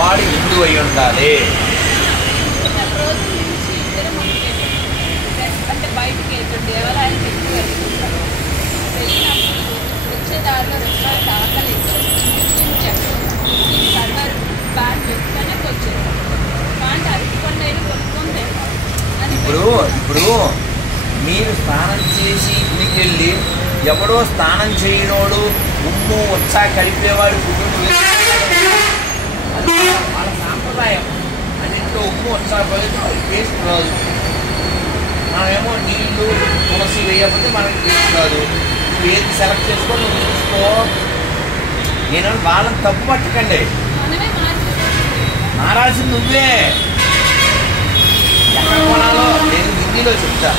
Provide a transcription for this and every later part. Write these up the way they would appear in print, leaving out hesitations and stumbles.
వాడు హిందూ అయి ఉండాలి. అంటే బయటికి దేవాలయానికి ఎక్కువ వెళ్ళినప్పుడు వచ్చేదారిలో రెస్టారెంట్ ఆకలి సర్వర్ బ్యాట్ వెనక్కి వచ్చేది ప్యాంట్ అరటిపండు కొనుక్కుంది. ఇప్పుడు మీరు స్నానం చేసి ఇంటికి వెళ్ళి ఎవడో స్నానం చేయనోడు ఉమ్ము వచ్చా కలిపేవాడు వాళ్ళ సాంప్రదాయం. అన్నింటిలో ఉమ్ము వచ్చా పోయితే టేస్ట్ రాదు. మనమేమో నీళ్ళు తులసి వేయకపోతే మనకి టేస్ట్ రాదు. నువ్వు ఏది సెలెక్ట్ చేసుకొని నువ్వు చూసుకో. నేను వాళ్ళని తప్పు పట్టకండి, మారాల్సింది నువ్వే. ఎక్కడ కొనాలో నేను హిందీలో చెప్తా,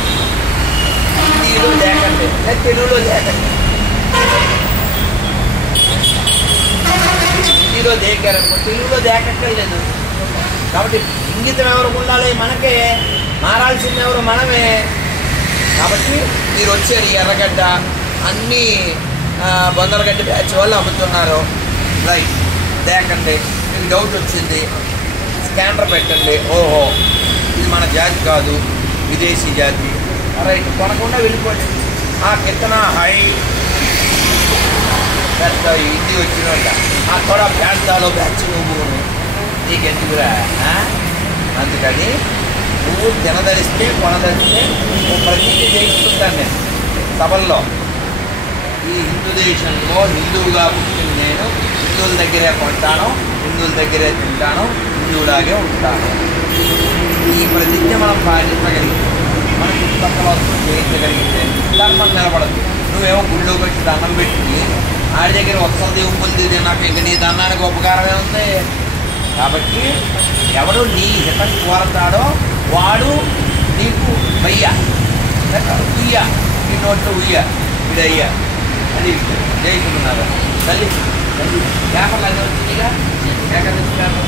హిందీలో లేకండి తెలుగులో లేకండి. హిందీలో దేకారనుకో తెలుగులో దేకట్లేదు. కాబట్టి ఇంగితం ఎవరు ఉండాలి? మనకే. మారాల్సింది ఎవరు? మనమే. కాబట్టి మీరు వచ్చారు ఎర్రగడ్డ అన్నీ బొందరగడ్డ బ్యాచ్ వాళ్ళు అమ్ముతున్నారు. రైట్, దేకండి. మీకు డౌట్ వచ్చింది, స్కానర్ పెట్టండి. ఓహో ఇది మన జాతి కాదు, విదేశీ జాతి. రైట్, కొనకుండా వెళ్ళిపోండి. కిందన హై పెద్ద హిందీ వచ్చినట్ట కూడా బ్యాడ్దాలో బ్యాచ్ నువ్వు నీకెందుకురా? అందుకని నువ్వు తినదలిస్తే కొనదలిస్తే నువ్వు ప్రతిజ్ఞ చేయిస్తుంటాను నేను సభల్లో. ఈ హిందూ దేశంలో హిందువుగా పుట్టింది నేను, హిందువుల దగ్గరే కొంటాను, హిందువుల దగ్గరే తింటాను, హిందువులాగే ఉంటాను. ఈ ప్రతిజ్ఞ మనం పాటించగలిగితే, మన చుట్టుపక్కల వస్తువులు చేయించగలిగితే ధర్మం నిలబడదు. నువ్వేమో గుళ్ళోకి వచ్చి దండం పెట్టి ఆడి దగ్గర వస్తుంది ఉమ్ముంది నాకు ఇంక నీ దండానికి ఉపకారమే ఉంది. కాబట్టి ఎవడు నీ హితం కోరతాడో వాడు నీకు వయ్య ఉయ్య, నీ నోట్లో ఉయ్య వీడయ్యా. అది జయిస్తున్నారు తల్లి. పేపర్లు అన్నీ వచ్చిందిగా, ఏకాదశి పేపర్